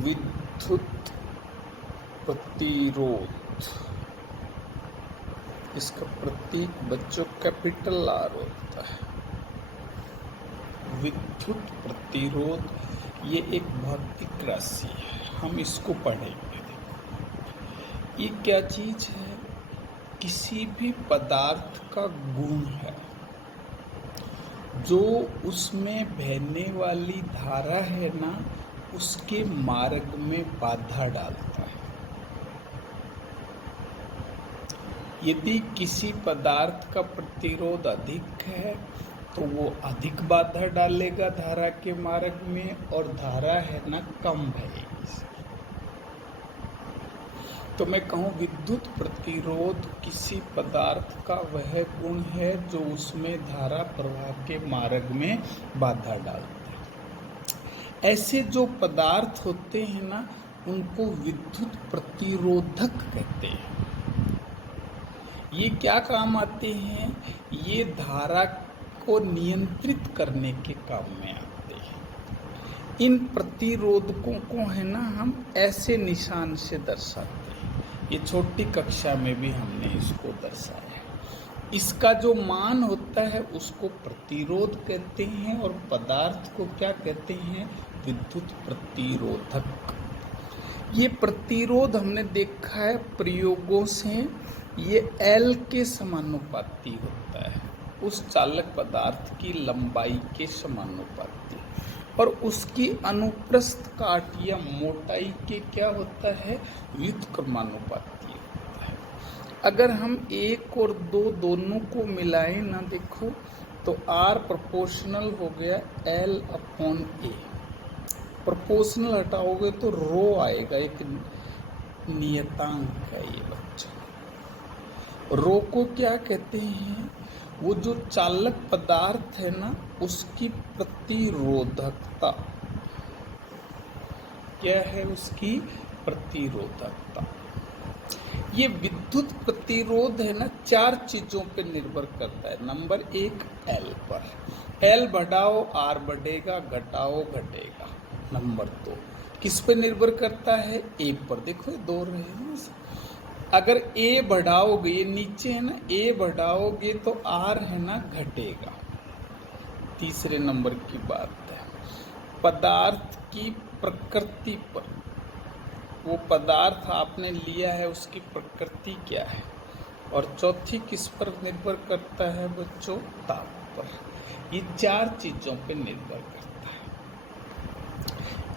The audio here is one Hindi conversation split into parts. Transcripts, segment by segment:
विद्युत प्रतिरोध, इसका प्रतीक बच्चों कैपिटल आर होता है। विद्युत प्रतिरोध ये एक भौतिक राशि है, हम इसको पढ़ेंगे। ये क्या चीज है? किसी भी पदार्थ का गुण है जो उसमें बहने वाली धारा है ना, उसके मार्ग में बाधा डालता है। यदि किसी पदार्थ का प्रतिरोध अधिक है तो वो अधिक बाधा डालेगा धारा के मार्ग में, और धारा है ना कम है। तो मैं कहूँ विद्युत प्रतिरोध किसी पदार्थ का वह गुण है जो उसमें धारा प्रवाह के मार्ग में बाधा डालता है। ऐसे जो पदार्थ होते हैं ना, उनको विद्युत प्रतिरोधक कहते हैं। ये क्या काम आते हैं? ये धारा को नियंत्रित करने के काम में आते हैं। इन प्रतिरोधकों को है ना हम ऐसे निशान से दर्शाते हैं। ये छोटी कक्षा में भी हमने इसको दर्शाया। इसका जो मान होता है उसको प्रतिरोध कहते हैं, और पदार्थ को क्या कहते हैं? विद्युत प्रतिरोधक। ये प्रतिरोध हमने देखा है प्रयोगों से, ये L के समानुपाती होता है, उस चालक पदार्थ की लंबाई के समानुपाती, और उसकी अनुप्रस्थ काट या मोटाई के क्या होता है? व्युत्क्रमानुपाती होता है। अगर हम 1 और 2 दोनों को मिलाएं ना, देखो तो R प्रोपोर्शनल हो गया L/A। प्रोपोर्शनल हटाओगे तो रो आएगा, एक नियतांक है ये बच्चों। रो को क्या कहते हैं? वो जो चालक पदार्थ है ना, उसकी प्रतिरोधकता। क्या है उसकी प्रतिरोधकता? ये विद्युत प्रतिरोध है ना, 4 चीजों पे निर्भर करता है। नंबर 1 L पर, L बढ़ाओ R बढ़ेगा, घटाओ घटेगा। नंबर 2 किस पे निर्भर करता है? A पर। देखो 2 रहे हैं। अगर A बढ़ाओगे, ये नीचे है ना, A बढ़ाओगे तो R है ना घटेगा। तीसरे नंबर की बात है पदार्थ की प्रकृति पर। वो पदार्थ आपने लिया है उसकी प्रकृति क्या है। और चौथी किस पर निर्भर करता है बच्चों? ताप पर। ये 4 चीजों पे निर्भर करता है।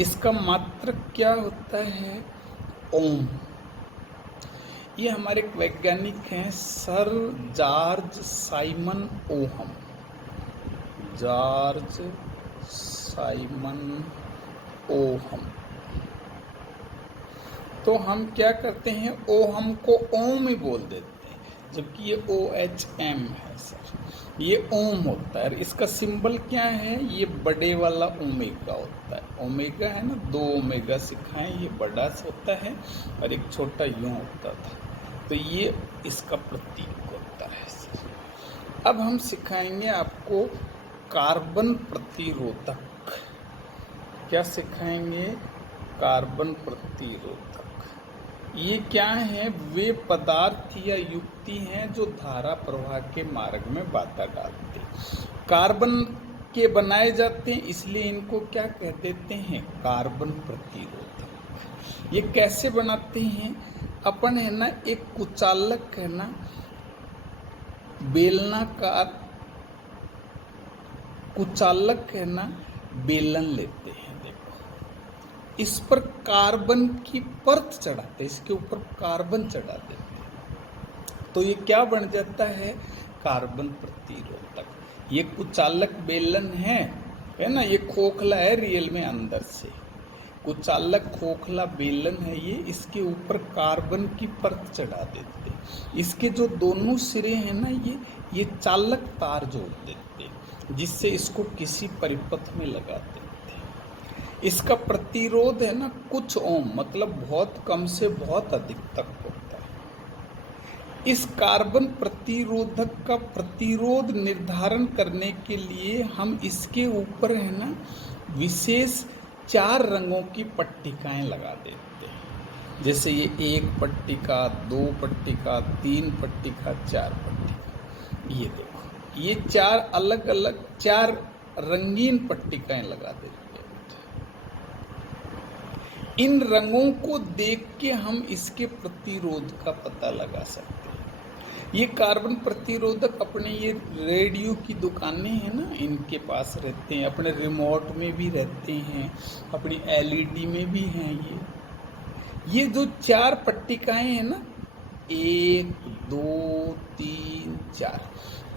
इसका मात्रक क्या होता है? ओम। ये हमारे एक वैज्ञानिक हैं sir George Simon ohm. George Simon ohm. तो हम क्या करते हैं? ओहम को ओम ही बोल देते हैं, जबकि ये OHM है सर। ये ओम होता है। इसका सिंबल क्या है? ये बड़े वाला ओमेगा होता है। ओमेगा है ना, 2 ओमेगा सिखाएं, ये बड़ा होता है और एक छोटा यूं होता था। तो ये इसका प्रतीक होता है सर। अब हम सिखाएंगे आपको कार्बन प्रतिरोधक। क्या सिखाएंगे? कार्बन प्रतिरोधक। ये क्या है? वे पदार्थ या युक्ति हैं जो धारा प्रवाह के मार्ग में बाधा डालते हैं। कार्बन के बनाए जाते हैं, इसलिए इनको क्या कह देते हैं? कार्बन प्रतिरोधक। ये कैसे बनाते हैं? अपन है ना एक कुचालक है ना, बेलनाकार कुचालक है ना, बेलन लेते हैं। देखो इस पर कार्बन की परत चढ़ाते हैं, इसके ऊपर कार्बन चढ़ा देते हैं, तो ये क्या बन जाता है? कार्बन प्रतिरोधक। ये कुचालक बेलन है ना, ये खोखला है रियल में अंदर से। कुचालक खोखला बेलन है ये, इसके ऊपर कार्बन की परत चढ़ा देते हैं। इसके जो दोनों सिरे हैं ना, ये चालक तार जोड़ देते हैं, जिससे इसको किसी परिपथ में लगा देते हैं। इसका प्रतिरोध है ना कुछ ओम, मतलब बहुत कम से बहुत अधिक तक होता है। इस कार्बन प्रतिरोधक का प्रतिरोध निर्धारण करने के लिए हम इसके ऊपर है ना विशेष 4 रंगों की पट्टिकाएं लगा देते हैं। जैसे ये 1 पट्टिका, 2 पट्टिका, 3 पट्टिका, 4 पट्टिका। ये देखो, ये 4 अलग अलग 4 रंगीन पट्टिकाएं लगा देते हैं। इन रंगों को देख के हम इसके प्रतिरोध का पता लगा सकते हैं। ये कार्बन प्रतिरोधक अपने ये रेडियो की दुकानें हैं ना, इनके पास रहते हैं, अपने रिमोट में भी रहते हैं, अपनी एलईडी में भी हैं। ये जो 4 पट्टिकाएं हैं ना, 1 2 3 4,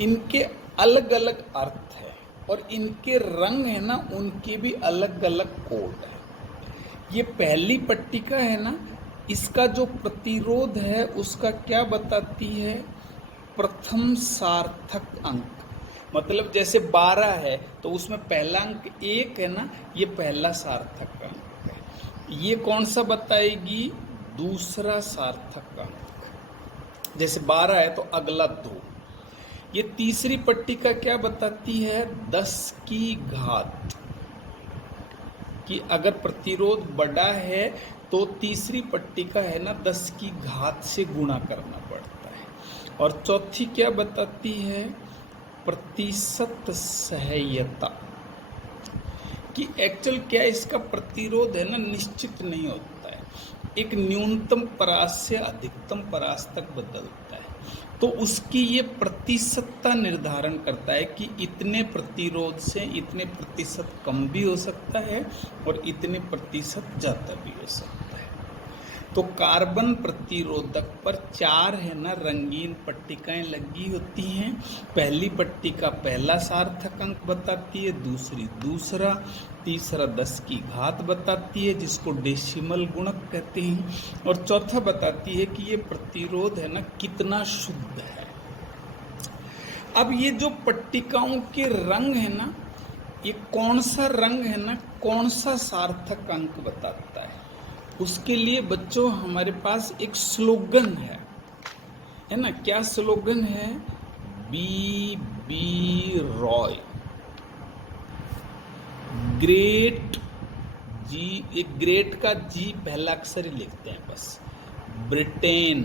इनके अलग अलग अर्थ है और इनके रंग है ना, उनके भी अलग अलग कोड है। ये पहली पट्टिका है ना, इसका जो प्रतिरोध है उसका क्या बताती है? प्रथम सार्थक अंक। मतलब जैसे 12 है तो उसमें पहला अंक 1 है ना, ये पहला सार्थक अंक है। ये कौन सा बताएगी? दूसरा सार्थक अंक। जैसे 12 है तो अगला 2। ये तीसरी पट्टिका क्या बताती है? 10 की घात। कि अगर प्रतिरोध बड़ा है तो तीसरी पट्टिका है ना, 10 की घात से गुणा करना पड़ता है। और चौथी क्या बताती है? प्रतिशत सहायता। कि एक्चुअल क्या इसका प्रतिरोध है ना, निश्चित नहीं होता है, एक न्यूनतम परास से अधिकतम परास तक बदलता है। तो उसकी ये प्रतिशतता निर्धारण करता है कि इतने प्रतिरोध से इतने प्रतिशत कम भी हो सकता है और इतने प्रतिशत ज़्यादा भी हो सकता है। तो कार्बन प्रतिरोधक पर 4 है ना रंगीन पट्टिकाएं लगी होती हैं। पहली पट्टिका पहला सार्थक अंक बताती है, दूसरी दूसरा, तीसरा 10 की घात बताती है जिसको डेसिमल गुणक कहते हैं, और चौथा बताती है कि ये प्रतिरोध है ना कितना शुद्ध है। अब ये जो पट्टिकाओं के रंग है ना, ये कौन सा रंग है ना, कौन सा सार्थक अंक बताता है, उसके लिए बच्चों हमारे पास एक स्लोगन है ना। क्या स्लोगन है? B B Roy great. जी, एक ग्रेट का जी पहला अक्षर ही लिखते हैं बस। ब्रिटेन,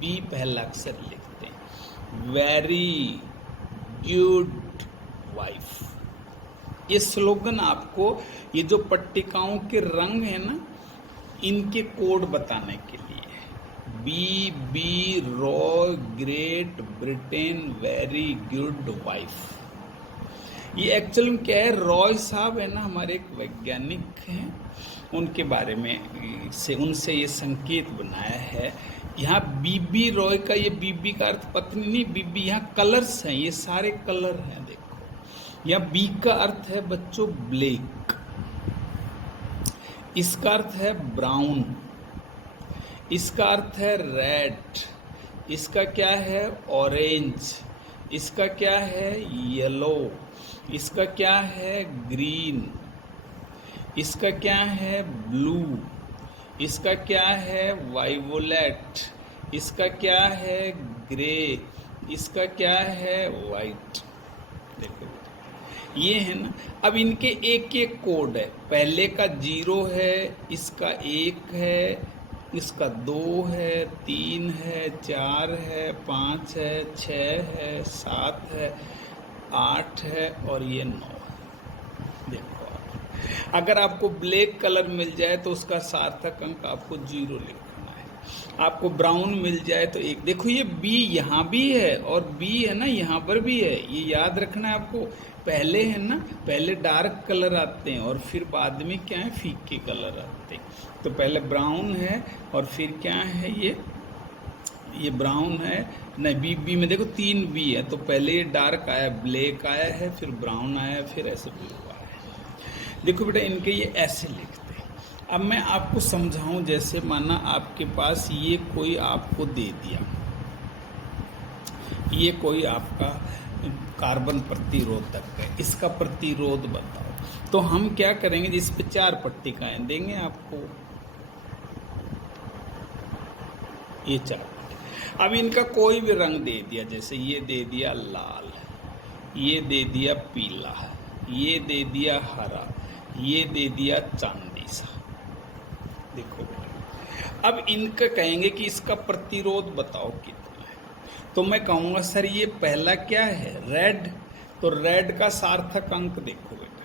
बी पहला अक्षर लिखते हैं। Very good wife. ये स्लोगन आपको ये जो पट्टिकाओं के रंग है ना, इनके कोड बताने के लिए। B B Roy Great Britain very good wife. ये एक्चुअल में क्या है? रॉय साहब है ना, हमारे एक वैज्ञानिक हैं, उनके बारे में उनसे ये संकेत बनाया है। यहाँ बीबी रॉय का ये बीबी का अर्थ पत्नी नहीं, बीबी यहाँ कलर्स हैं, ये सारे कलर हैं। देखो यहाँ बी का अर्थ है बच्चों ब्लैक, इसका अर्थ है ब्राउन, इसका अर्थ है रेड, इसका क्या है? ऑरेंज, इसका क्या है? येलो, इसका क्या है? ग्रीन, इसका क्या है? ब्लू, इसका क्या है? वाइवोलेट, इसका क्या है? ग्रे, इसका क्या है? वाइट। देखो ये है ना। अब इनके एक एक कोड है। पहले का 0 है, इसका 1 है, इसका 2 है, 3 है, 4 है, 5 है, 6 है, 7 है, 8 है और ये 9। देखो अगर आपको ब्लैक कलर मिल जाए तो उसका सार्थक अंक आपको 0 लिखना है। आपको ब्राउन मिल जाए तो 1। देखो ये बी यहाँ भी है और बी है ना यहाँ पर भी है, ये याद रखना है आपको। पहले है ना, पहले डार्क कलर आते हैं और फिर बाद में क्या है? फीके कलर आते हैं। तो पहले ब्राउन है और फिर क्या है? ये ब्राउन है। नहीं, बी में देखो 3 बी है, तो पहले ये डार्क आया, ब्लैक आया है, फिर ब्राउन आया, फिर ऐसे ब्लू आया है। देखो बेटा इनके ये ऐसे लिखते हैं। अब मैं आपको समझाऊं, जैसे माना आपके पास ये कोई आपको दे दिया, ये कोई आपका कार्बन प्रतिरोधक है, इसका प्रतिरोध बताओ। तो हम क्या करेंगे? इस पे 4 पट्टिकाएं देंगे आपको, ये 4। अब इनका कोई भी रंग दे दिया, जैसे ये दे दिया लाल, ये दे दिया पीला, ये दे दिया हरा, ये दे दिया चांदी सा। देखो अब इनका कहेंगे कि इसका प्रतिरोध बताओ कितना है, तो मैं कहूँगा सर ये पहला क्या है, रेड, तो रेड का सार्थक अंक देखो बेटा,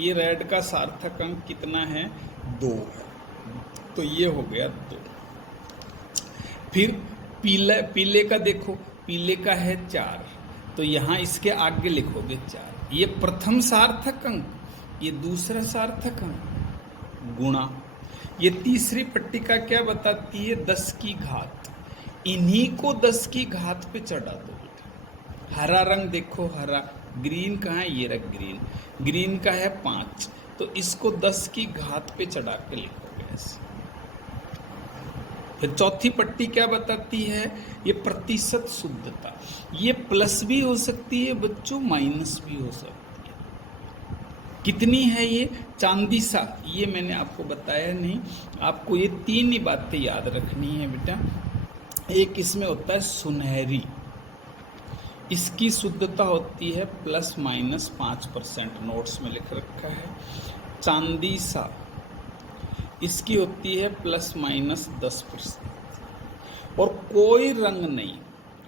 ये रेड का सार्थक अंक कितना है, 2 है, तो ये हो गया 2। फिर पीले का देखो, पीले का है 4, तो यहाँ इसके आगे लिखोगे 4। ये प्रथम सार्थक अंक, ये दूसरा सार्थक अंक, गुणा ये तीसरी पट्टी का क्या बताती है, 10 की घात। इन्हीं को 10 की घात पे चढ़ा दो बेटा। हरा रंग देखो, हरा, ग्रीन कहाँ है, ये रख ग्रीन, ग्रीन का है 5, तो इसको 10 की घात पे चढ़ा के लिखोगे ऐसे। फिर चौथी पट्टी क्या बताती है, ये प्रतिशत शुद्धता, ये प्लस भी हो सकती है बच्चों, माइनस भी हो सकती है। कितनी है ये, चांदी सा, ये मैंने आपको बताया नहीं, आपको ये 3 ही बातें याद रखनी है बेटा। एक इसमें होता है सुनहरी, इसकी शुद्धता होती है ±5%, नोट्स में लिख रखा है। चांदी सा, इसकी होती है ±10%। और कोई रंग नहीं,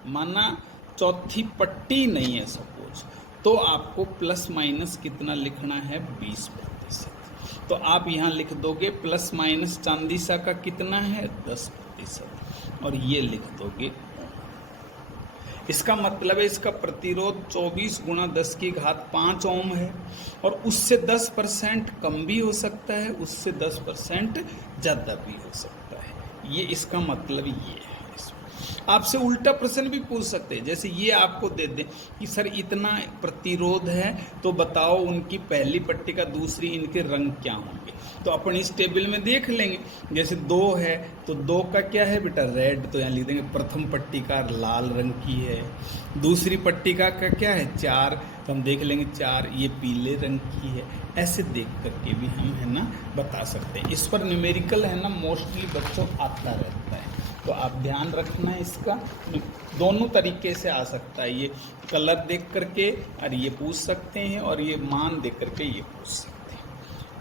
माना चौथी पट्टी नहीं है सपोज, तो आपको प्लस माइनस कितना लिखना है, 20%। तो आप यहाँ लिख दोगे प्लस माइनस चांदी सा का कितना है, 10%, और ये लिख दोगे। इसका मतलब है इसका प्रतिरोध 24 × 10 की घात 5 ओम है, और उससे 10% कम भी हो सकता है, उससे 10% ज़्यादा भी हो सकता है। ये इसका मतलब ये है। आपसे उल्टा प्रश्न भी पूछ सकते हैं, जैसे ये आपको दे दें कि सर इतना प्रतिरोध है, तो बताओ उनकी पहली पट्टी का दूसरी इनके रंग क्या होंगे, तो अपन इस टेबल में देख लेंगे। जैसे 2 है, तो 2 का क्या है बेटा, रेड, तो यहाँ लिख देंगे प्रथम पट्टी का लाल रंग की है। दूसरी पट्टी का क्या है, 4, तो हम देख लेंगे 4 ये पीले रंग की है। ऐसे देख करके भी हम है ना बता सकते हैं। इस पर न्यूमेरिकल है ना मोस्टली बच्चों आता रहता है, तो आप ध्यान रखना है इसका। दोनों तरीके से आ सकता है, ये कलर देख करके और ये पूछ सकते हैं, और ये मान देख करके ये पूछ सकते हैं।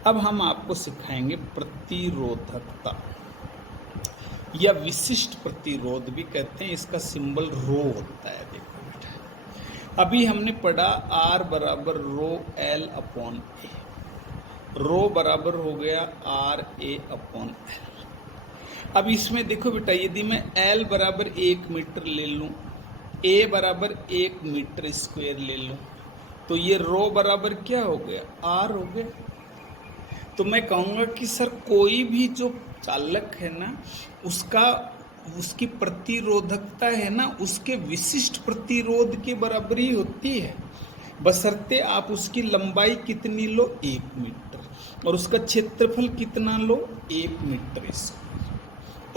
अब हम आपको सिखाएंगे प्रतिरोधकता या विशिष्ट प्रतिरोध भी कहते हैं, इसका सिंबल रो होता है। देखो बेटा, अभी हमने पढ़ा R बराबर रो L/A, रो बराबर हो गया RA/L। अब इसमें देखो बेटा, यदि मैं L बराबर 1 मीटर ले लूँ, A बराबर 1 मीटर स्क्वायर ले लूँ, तो ये रो बराबर क्या हो गया, R हो गया। तो मैं कहूँगा कि सर कोई भी जो चालक है ना, उसकी प्रतिरोधकता है ना, उसके विशिष्ट प्रतिरोध के बराबर ही होती है, बशर्ते आप उसकी लंबाई कितनी लो, 1 मीटर, और उसका क्षेत्रफल कितना लो, 1 मीटर स्क्वायर।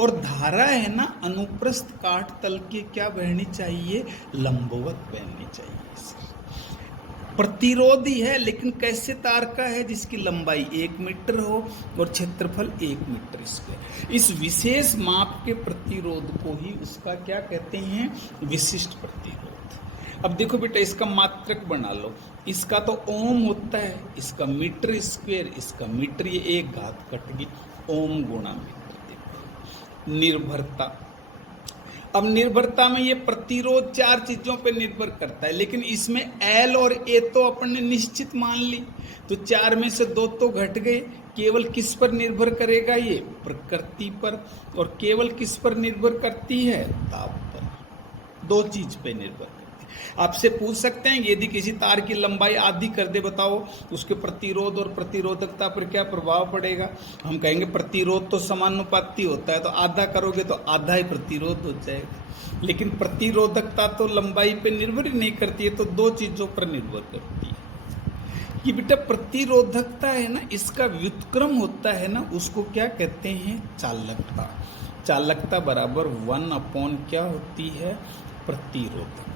और धारा है ना, अनुप्रस्थ काट तल के क्या बहनी चाहिए, लंबवत बहनी चाहिए। प्रतिरोधी है, लेकिन कैसे तार का है, जिसकी लंबाई 1 मीटर हो और क्षेत्रफल 1 मीटर स्क्वायर। इस विशेष माप के प्रतिरोध को ही उसका क्या कहते हैं, विशिष्ट प्रतिरोध। अब देखो बेटा, इसका मात्रक बना लो, इसका तो ओम होता है, इसका मीटर स्क्वायर, इसका मीटर, ये 1 घात कट गई, ओम गुणा मीटर। निर्भरता, अब निर्भरता में ये प्रतिरोध 4 चीजों पे निर्भर करता है, लेकिन इसमें L और A तो अपन ने निश्चित मान ली, तो 4 में से 2 तो घट गए। केवल किस पर निर्भर करेगा, ये प्रकृति पर, और केवल किस पर निर्भर करती है, ताप पर। 2 चीज पे निर्भर करती है। आपसे पूछ सकते हैं, यदि किसी तार की लंबाई आधी कर दे, बताओ उसके प्रतिरोध और प्रतिरोधकता पर क्या प्रभाव पड़ेगा। हम कहेंगे प्रतिरोध तो समानुपाती होता है, तो आधा करोगे तो आधा ही प्रतिरोध हो जाएगा, लेकिन प्रतिरोधकता तो लंबाई पे निर्भर ही नहीं करती है, तो 2 चीजों पर निर्भर करती है। ये बेटा प्रतिरोधकता है ना, इसका व्युत्क्रम होता है ना, उसको क्या कहते हैं, चालकता। चालकता बराबर 1 क्या होती है, प्रतिरोधकता।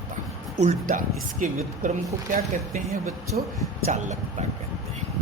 उल्टा इसके व्युत्क्रम को क्या कहते हैं बच्चों, चालकता कहते हैं।